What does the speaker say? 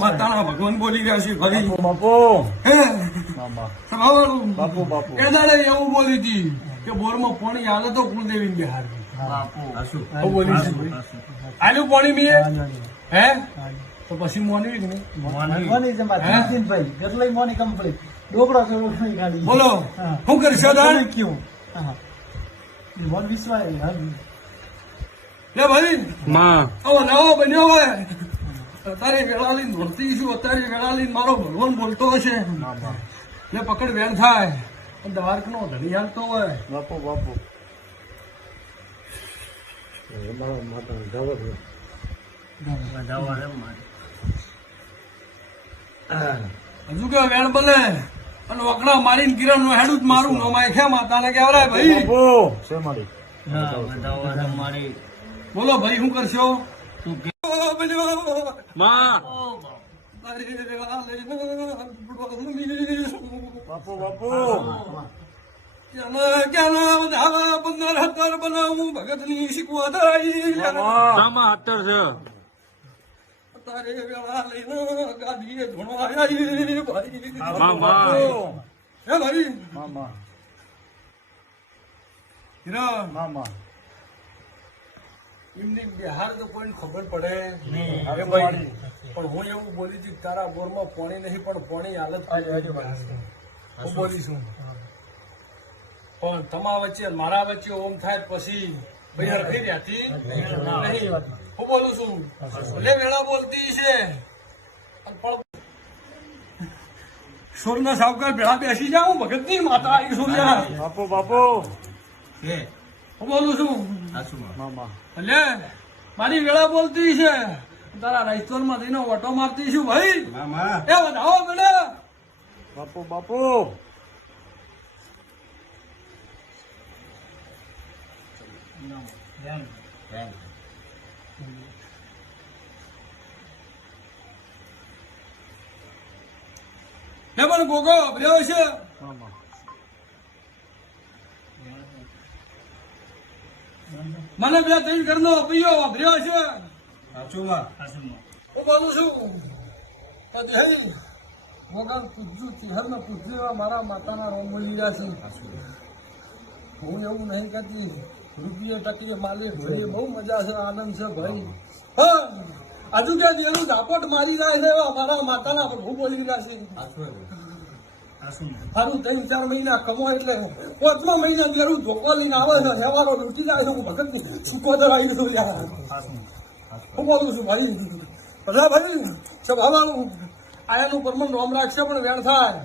માતાના ભગવાન બોલી ગયા છે ફરી. બાપુ બાપુ. બાપુ. એ દાડે એવું બોલી હતી કે બોરમાં પાણી હાલે તો કુલદેવી બિહાર હું બોલી હતી. પાણી મીએ? હે? તો પછી મોની કે નહીં? મોની કમ્પ્લીટ ડોબળો કરો નહીં ગાડી બોલો. હું. શું કરશો દાણ ક્યું હા. વિશ્વાસ હા. લે ભાઈ. માં. આવો નવો બન્યો હોય. અત્યારે વેળાલી લઈને છું અત્યારે વેળાલી મારો ભગવાન બોલતો હશે. ને પકડ વેણ થાય. દ્વારક નો ધણી હાલતો હોય. બાપો બાપો. હજુ કે વેણ બને. અને વકડા મારીને કિરણનું હેડું જ મારું. નમાય છે માતાને કેવરાય ભાઈ. મારી. બોલો ભાઈ શું કરશો? માં બાપુ બાપુ હતર બનાવું ભગતની શીખવા થાય મામા. છે તારે વેળા લઈને ગાદીએ ધોણવા આવી ભાઈ મામા હે ભાઈ મામા હીરા મામા. એમની બિહાર તો કોઈને ખબર પડે હવે ભાઈ પણ હું એવું બોલી છું તારા બોરમાં પાણી નહીં પણ પાણી હાલત હું બોલીશું પણ તમારા વચ્ચે મારા વચ્ચે ઓમ થાય પછી ભાઈ હરખી રહેતી નહીં. હું બોલું છું. ભલે વેળા બોલતી છે સૂર્ય સાવકાર ભેળા બેસી જાઉં ભગતની માતા આવી સોનિયા બાપો બાપુ. હું બોલું છું? એટલે મારી વેળા બોલતી છે. તારા રાજસ્થાનમાં જઈને ઓટો મારતી છું ભાઈ. એ વધાવો બેટા બાપુ બાપુ. હે પણ ગોગો બ્રેવ છે મામા મને બે ત્રણ ઘરનો પૈયો વાપર્યો છે. હું બોલું છું કે દેહી ભગવાન પૂજ્યું ચિહરને પૂજ્યું મારા માતાના રોમ ગયા છે. હું એવું નહીં કરતી. રૂપિયે ટકીએ માલે ભાઈ બહુ મજા છે આનંદ છે ભાઈ. હજુ ક્યાં જેનું ઝાપટ મારી રહ્યા છે મારા માતાના પ્રભુ બોલી રહ્યા છે. સારું ત્રણ ચાર મહિના કમો એટલે પાંચમા મહિના જેવું ધોકો લઈને આવે છે હેવારો લૂંટી જાય છે હું ભગત સુકોદર આવી યાર. હું બોલું છું ભાઈ. બધા ભાઈ સભાવાનું આયાનું પરમ નોમ રાખશે પણ વેણ થાય.